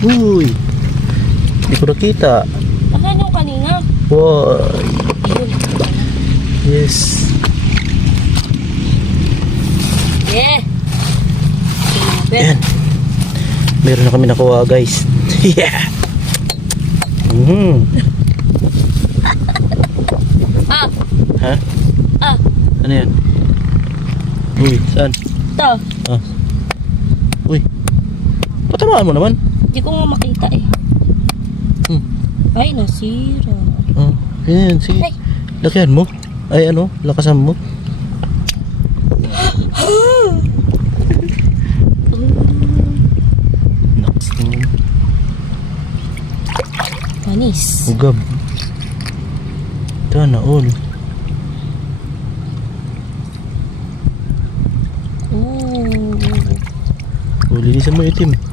Uy. Hindi ko nakita. Ano kanina? Wow. Yes. Yeah. Ayan. Meron na kami nakuha guys. Yeah. Ah. Ha? Ah. Ano yan? Uy, saan? Ito. Ah. Uy. Patamaan mo naman. Hindi ko nga makita eh. Ay, nasira. Oh, yan, sige. Ay. Lakihan mo. Ay, ano? Lakasan mo. Panis. Ugab. Ito na all. Oh. Linisan mo itim.